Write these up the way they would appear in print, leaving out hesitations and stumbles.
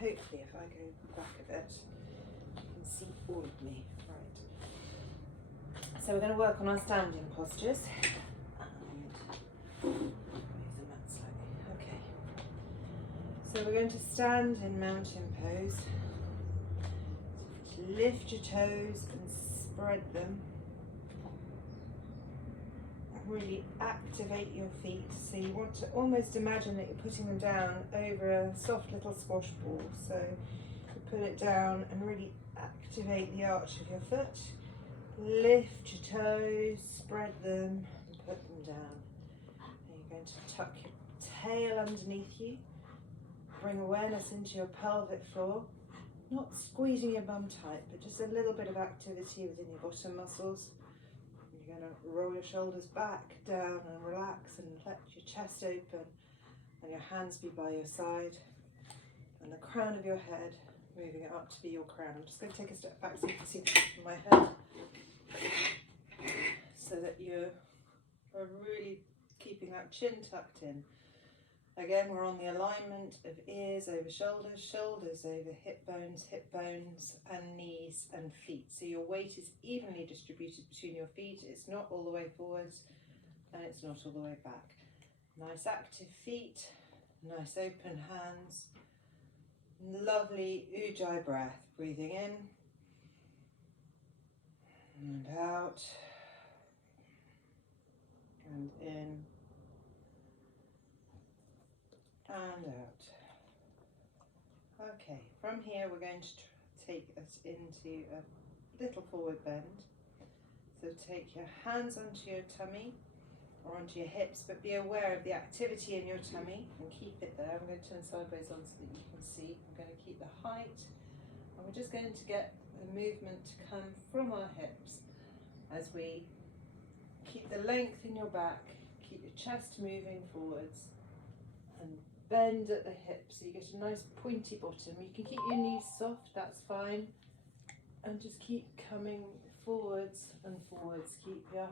hopefully if I go back a bit, you can see all of me. Right. So we're going to work on our standing postures. And raise the mat slightly. Okay. So we're going to stand in mountain pose. Lift your toes and spread them. Really activate your feet. So you want to almost imagine that you're putting them down over a soft little squash ball. So you put it down and really activate the arch of your foot. Lift your toes, spread them and put them down. And you're going to tuck your tail underneath you. Bring awareness into your pelvic floor. Not squeezing your bum tight, but just a little bit of activity within your bottom muscles. You're going to roll your shoulders back, down and relax and let your chest open and your hands be by your side and the crown of your head moving it up to be your crown. I'm just going to take a step back so you can see the top of my head so that you are really keeping that chin tucked in. Again, we're on the alignment of ears over shoulders, shoulders over hip bones and knees and feet. So your weight is evenly distributed between your feet. It's not all the way forwards and it's not all the way back. Nice active feet, nice open hands. Lovely Ujjayi breath. Breathing in and out and in and out. Okay, from here we're going to take us into a little forward bend. So take your hands onto your tummy or onto your hips, but be aware of the activity in your tummy and keep it there. I'm going to turn sideways on so that you can see. I'm going to keep the height and we're just going to get the movement to come from our hips as we keep the length in your back, keep your chest moving forwards and bend at the hips so you get a nice pointy bottom. You can keep your knees soft, that's fine, and just keep coming forwards and forwards. Keep your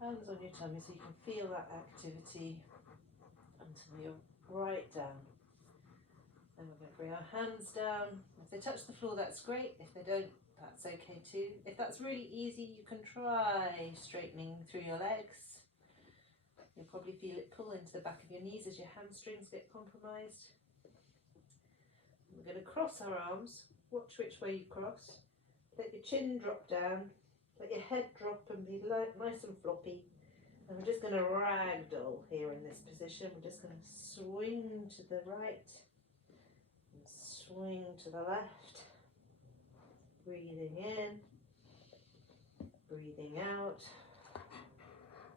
hands on your tummy so you can feel that activity until you're right down. Then we're going to bring our hands down. If they touch the floor, that's great. If they don't, that's okay too. If that's really easy, you can try straightening through your legs. You'll probably feel it pull into the back of your knees as your hamstrings get compromised. We're going to cross our arms. Watch which way you cross. Let your chin drop down. Let your head drop and be nice and floppy. And we're just going to ragdoll here in this position. We're just going to swing to the right and swing to the left. Breathing in, breathing out.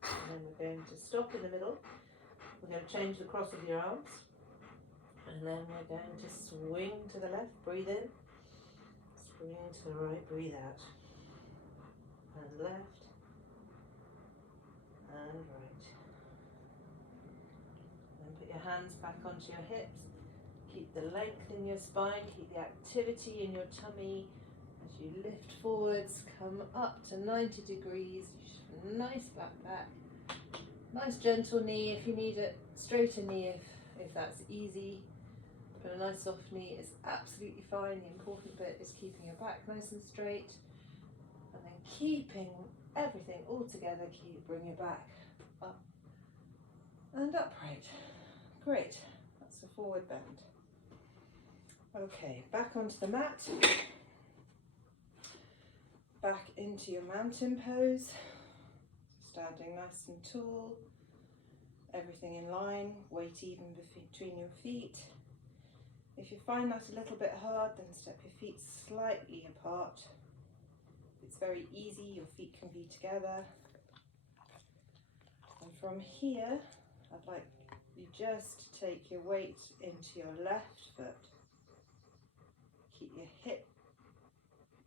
And then we're going to stop in the middle. We're going to change the cross of your arms. And then we're going to swing to the left, breathe in. Swing to the right, breathe out. And left. And right. Then put your hands back onto your hips. Keep the length in your spine, keep the activity in your tummy. As you lift forwards, come up to 90 degrees. Nice flat back. Nice gentle knee if you need it. Straighter knee if that's easy. But a nice soft knee is absolutely fine. The important bit is keeping your back nice and straight. And then keeping everything all together. Bring your back up and upright. Great. That's a forward bend. Okay, back onto the mat. Back into your mountain pose. Standing nice and tall. Everything in line, weight even between your feet. If you find that a little bit hard, then step your feet slightly apart. If it's very easy, your feet can be together. And from here, I'd like you just to take your weight into your left foot. Keep your hip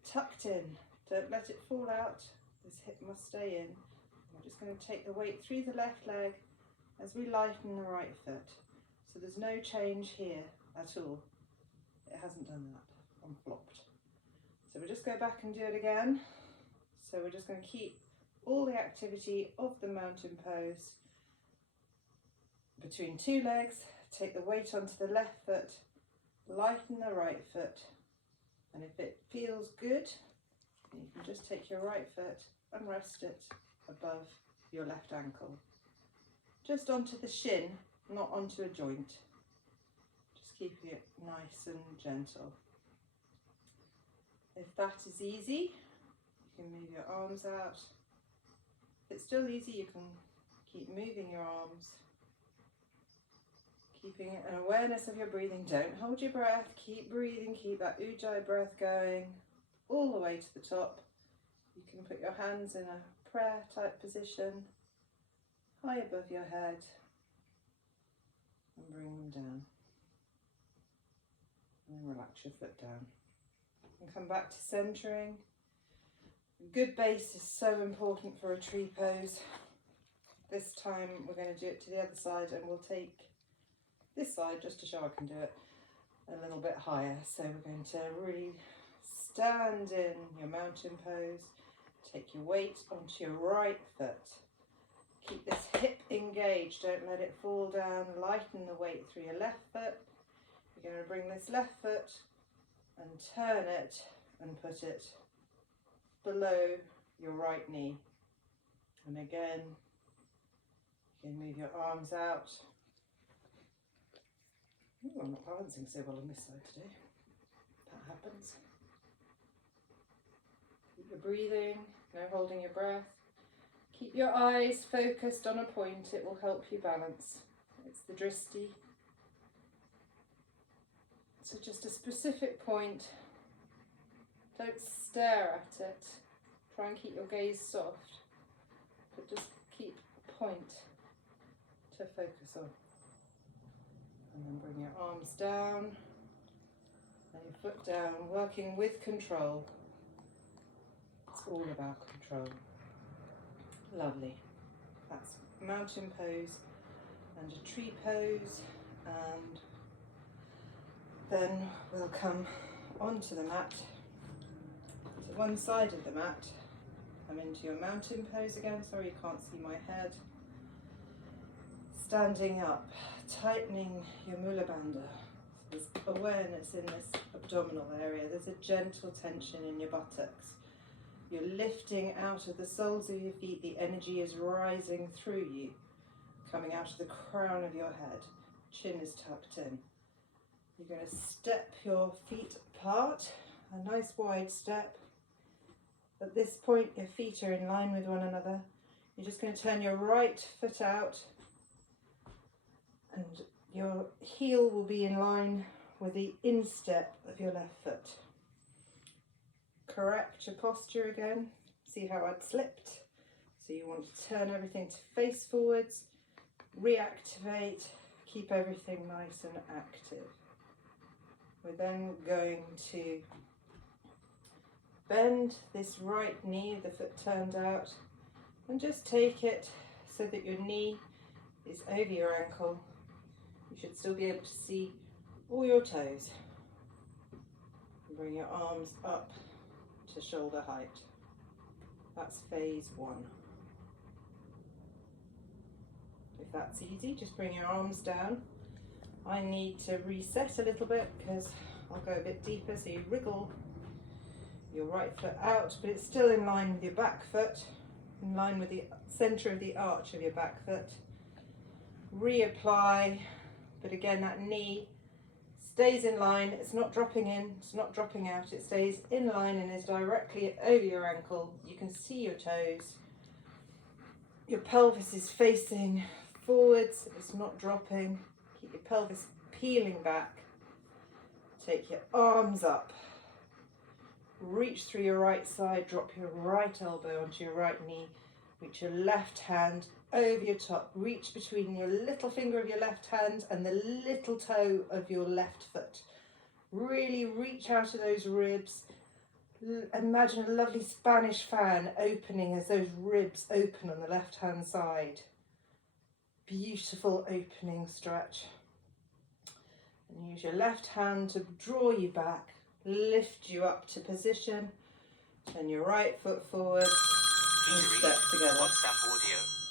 tucked in. Don't let it fall out. This hip must stay in. We're just going to take the weight through the left leg as we lighten the right foot. So there's no change here at all. It hasn't done that. I'm flopped. So we'll just go back and do it again. So we're just going to keep all the activity of the mountain pose between two legs. Take the weight onto the left foot lighten the right foot, and if it feels good, you can just take your right foot and rest it above your left ankle, just onto the shin, not onto a joint, just keeping it nice and gentle. If that is easy, you can move your arms out. If it's still easy, you can keep moving your arms, keeping an awareness of your breathing. Don't hold your breath, keep breathing, keep that Ujjayi breath going all the way to the top. You can put your hands in a prayer type position, high above your head, and bring them down. And then relax your foot down. And come back to centering. Good base is so important for a tree pose. This time we're going to do it to the other side, and we'll take this side just to show I can do it a little bit higher. So we're going to really stand in your mountain pose. Take your weight onto your right foot. Keep this hip engaged, don't let it fall down. Lighten the weight through your left foot. You're going to bring this left foot and turn it and put it below your right knee. And again, you can move your arms out. Ooh, I'm not balancing so well on this side today. That happens. Keep your breathing, no holding your breath. Keep your eyes focused on a point, it will help you balance. It's the drishti. So just a specific point. Don't stare at it. Try and keep your gaze soft, but just keep a point to focus on. And then bring your arms down and your foot down, working with control. It's all about control. Lovely. That's mountain pose and a tree pose, and then we'll come onto the mat, to one side of the mat. Come into your mountain pose again. Sorry you can't see my head. Standing up, tightening your Mula Bandha. So there's awareness in this abdominal area. There's a gentle tension in your buttocks. You're lifting out of the soles of your feet. The energy is rising through you, coming out of the crown of your head. Chin is tucked in. You're going to step your feet apart, a nice wide step. At this point, your feet are in line with one another. You're just going to turn your right foot out, and your heel will be in line with the instep of your left foot. Correct your posture again. See how I'd slipped? So you want to turn everything to face forwards, reactivate, keep everything nice and active. We're then going to bend this right knee, the foot turned out, and just take it so that your knee is over your ankle. You should still be able to see all your toes. And bring your arms up to shoulder height. That's phase one. If that's easy, just bring your arms down. I need to reset a little bit because I'll go a bit deeper, so you wriggle your right foot out, but it's still in line with your back foot, in line with the center of the arch of your back foot. Reapply, but again that knee stays in line. It's not dropping in, it's not dropping out, it stays in line and is directly over your ankle. You can see your toes. Your pelvis is facing forwards, it's not dropping. Keep your pelvis peeling back. Take your arms up. Reach through your right side, drop your right elbow onto your right knee. Reach your left hand over your top. Reach between your little finger of your left hand and the little toe of your left foot. Really reach out of those ribs. Imagine a lovely Spanish fan opening as those ribs open on the left hand side. Beautiful opening stretch. And use your left hand to draw you back, lift you up to position. Turn your right foot forward and step together. WhatsApp audio.